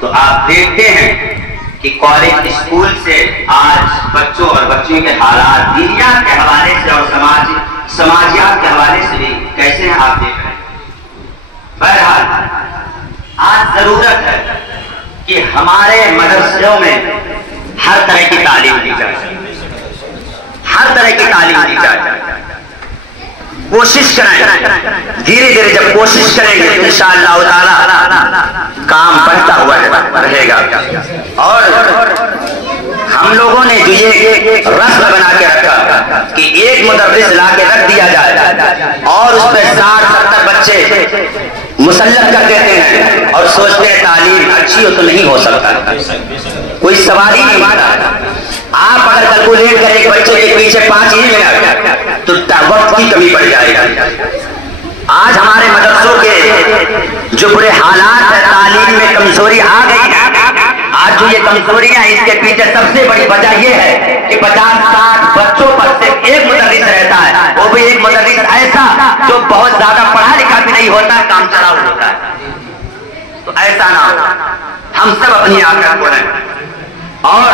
تو آپ دیکھتے ہیں کہ کالج اسکول سے آج بچوں اور بچیوں کے حالات دینیات کے حوالے سے اور سماجیات کے حوالے سے بھی کیسے ہیں آپ دیکھ رہے ہیں۔ بہرحال آج ضرورت ہے کہ ہمارے مدرسوں میں ہر طرح کی تعلیم دی جائے، ہر طرح کی تعلیم دی جائے۔ کوشش کریں، دھیرے دھیرے جب کوشش کریں گے تو انشاءاللہ تعالی کام بڑھتا ہوا رہے گا۔ اور ہم لوگوں نے جو یہ رسم بنا کے رکھا کہ ایک مدرس لا کے رکھ دیا جائے اور اس پہ 60-70 بچے مسلط کر دیتے ہیں اور سوچتے ہیں تعلیم اچھی ہو تو نہیں ہو سکتا، کوئی سوال ہی نہیں مانتا۔ آپ اگر کیلکولیٹ کریں ایک بچے کے پیچھے 5 ہی منٹ تو وقت کی کمی پڑ جائے گا۔ آج ہمارے مدرسوں کے جو برے حالات ہیں، تعلیم میں کمزوری آ گئی ہے۔ آج جو یہ کمزوریاں ہیں اس کے پیچھے سب سے بڑی وجہ یہ ہے کہ 50-60 بچوں پر صرف ایک مدرس رہتا ہے، وہ بھی ایک مدرس ایسا جو بہت زیادہ پڑھا لکھا بھی نہیں ہوتا ہے، کام چلاؤ ہوتا ہے۔ تو ایسا نہ ہو، ہم سب اپنی آنکھیں کھولیں اور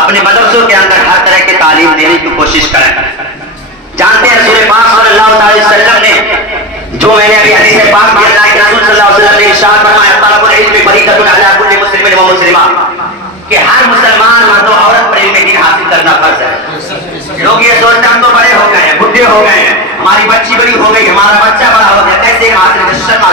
اپنے مدرسوں کے اندر ہر طرح کی تعلیم دینے کی کوشش کریں۔ جانتے ہیں رسول پاک صلی اللہ علیہ وسلم نے جو میں نے ابھی حدیث پاک میں اللہ کے رسول صلی اللہ علیہ وسلم نے ارشاد فرمایا طلب العلم فریضۃ علی کل مسلم و مسلمہ، کہ ہر مسلمان مرد و عورت پر علم دین حاصل کرنا فرض ہے۔ لوگ یہ سوچتے ہیں ہم تو بڑے ہو گئے ہیں، بڈھے ہو گئے ہیں، ہماری بچی بڑی ہو گئی، ہمارا بچہ بڑا ہو گیا، کیسے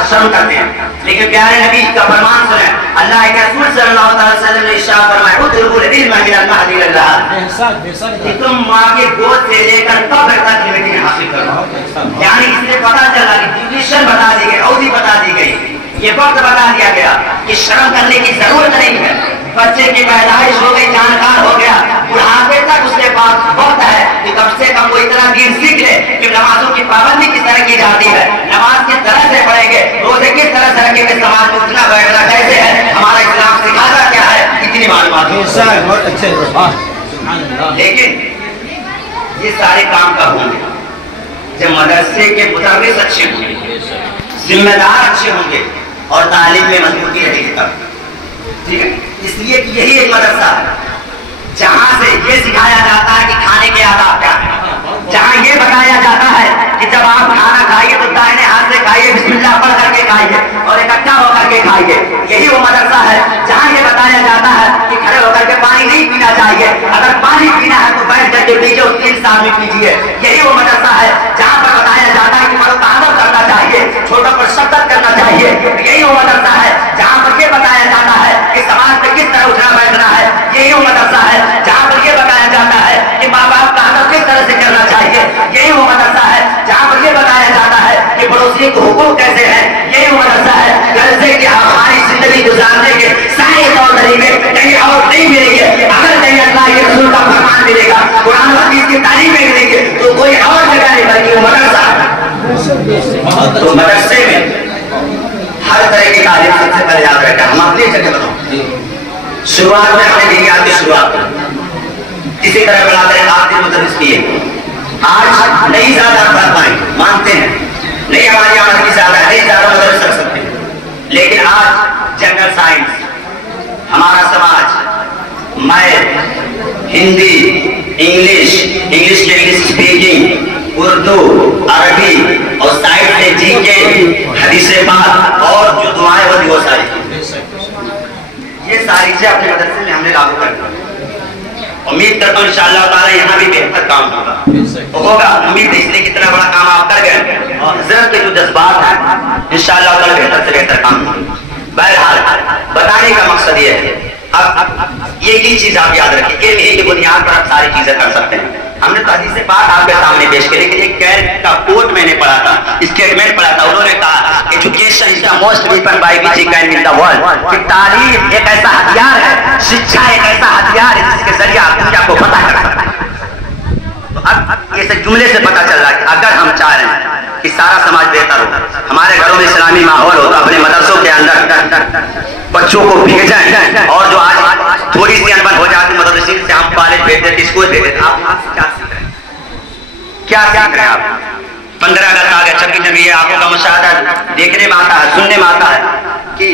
شرم کرتے ہیں۔ لیکن پیارے نبی کا فرمان سنیں، اللہ کے رسول صلی اللہ علیہ وسلم نے ارشاد فرمایا اطلبوا العلم من المهد الى اللحد، کہ تم ماں کے گود سے لے کر قبر تک علم دین حاصل کرو۔ یعنی اس سے پتہ چلا کہ ڈیفینیشن بتا دی گئی، عہدی بتا دی گئی، یہ وقت بتا دیا گیا کہ شرم کرنے کی ضرورت نہیں ہے۔ بچے کی پیدائش ہو گئی، جانکار ہو گیا، بڑھاپے تک اس کے پاس وقت ہے کہ کم سے کم وہ اتنا دین سیکھ لے کہ نمازوں کی پابندی کس طرح کی جاتی ہے، نماز کس طرح سے پڑھیں گے، روزے کس طرح سے رکھیں گے، سماج میں اٹھنا بیٹھنا کیسے ہے، ہمارا اسلام سکھاتا کیا ہے، اتنی معلومات۔ لیکن یہ سارے کام کب ہوں گے؟ جب مدرسے کے مدرس اچھے ہوں گے، ذمہ دار اچھے ہوں گے اور تعلیم میں مضبوطی رہے گی تب۔ ٹھیک ہے، اس لیے کہ یہی ایک مدرسہ ہے جہاں سے یہ سکھایا جاتا ہے کہ کھانے کے آداب کیا ہے، جہاں یہ بتایا جاتا ہے کہ جب آپ کھانا کھائیے تو دائیں ہاتھ سے کھائیے، بسم اللہ پڑھ کر کے کھائیے اور اکٹھا ہو کر کے کھائیے۔ یہی وہ مدرسہ ہے جہاں یہ بتایا جاتا ہے کہ کھڑے ہو کر کے پانی نہیں پینا چاہیے، اگر پانی پینا ہے تو بیٹھ کر کے پیجیے اور 3 سال میں پیجیے۔ یہی وہ مدرسہ ہے جہاں پر بتایا جاتا ہے کہ بڑوں کا ادب کرنا چاہیے، چھوٹوں پر شفقت کرنا چاہیے۔ یہی وہ مدرسہ ہے جہاں پر یہ بتایا جاتا ہے کہ سماج میں کس طرح اٹھنا بیٹھنا ہے۔ یہی وہ مدرسہ ہے جہاں پر یہ بتایا جاتا ہے کہ ماں باپ کا ادب کس طرح سے کرنا چاہیے۔ یہی وہ مدرسہ ہے جہاں پر یہ بتایا جاتا ہے کہ پڑوسی کے حقوق کیسے ہیں۔ یہی وہ مدرسہ ہے جیسے کہ ہماری زندگی گزارنے کے سارے طور طریقے کہیں اور نہیں ملیں گے۔ اگر کہیں اللہ کے رسول کا فرمان ملے گا، قرآن و حدیث کی تعلیمیں ملیں گے تو کوئی اور جگہ نہیں بلکہ وہ مدرسہ ہے۔ تو مدرسے میں ہر طرح کی تعلیم سب سے پہلے یاد رکھیں۔ ہم اپنی جگہ بتاؤں، شروعات میں ہم نے دینیات کی شروعات کسی طرح بنا کر آپ نے مدرس کیے۔ آج نہیں زیادہ پڑھ پائیں، مانتے ہیں نہیں ہماری آمدنی زیادہ ہے، نہیں زیادہ مدرس کر سکتے، لیکن آج جنرل سائنس، ہمارا سماج، میتھ، ہندی، انگلش کے انگلش اسپیکنگ، اردو، عربی اور سائنس سے جی کے، حدیث پاک اور جو دعائیں ہوتی وہ ساری، یہ ساری چیزیں اپنے مدرسے میں ہم نے لاگو کر دی۔ امید کرتا ہوں انشاءاللہ تعالی یہاں بھی بہتر کام ہوگا، امید ہے، اس لیے کتنا بڑا کام آپ کر گئے اور حضرت کے جو جذبات ہیں انشاءاللہ تعالی بہتر سے بہتر کام ہوگا۔ بہرحال بتانے کا مقصد یہ ہے، اب یہ چیز آپ یاد رکھیں، علم ہی کی بنیاد پر آپ ساری چیزیں کر سکتے ہیں۔ ہم نے تو حدیث پاک آپ کے سامنے پیش کی، لیکن ایک قید کا کوٹ میں نے پڑھا تھا، اسٹیٹمنٹ پڑھا تھا، انہوں نے کہا education is the most weapon by which you can one the world, کہ تعلیم ایک ایسا ہتھیار ہے، شکشا ایک ایسا ہتھیار ہے جس کے ذریعے آپ دنیا کو پتہ کر سکتے ہیں۔ تو اب اس جملے سے پتہ چل رہا ہے کہ اگر ہم چاہ رہے ہیں کہ سارا سماج بہتر ہو، ہمارے گھروں میں اسلامی ماحول ہو، تو اپنے مدرسوں کے اندر بچوں کو بھیجیں، اور جو آج تھوڑی سی انبن ہو جاتی مدرسین سے ہم کالج بھیج دیتے، اسکول بھیج دیتے، آپ کیا سیکھ رہے ہیں؟ کیا سیکھ رہے ہیں آپ؟ 15 اگست آ گئے، 26 جنوری، آنکھوں کا مشاہدہ دیکھنے میں آتا ہے، سننے میں آتا ہے کہ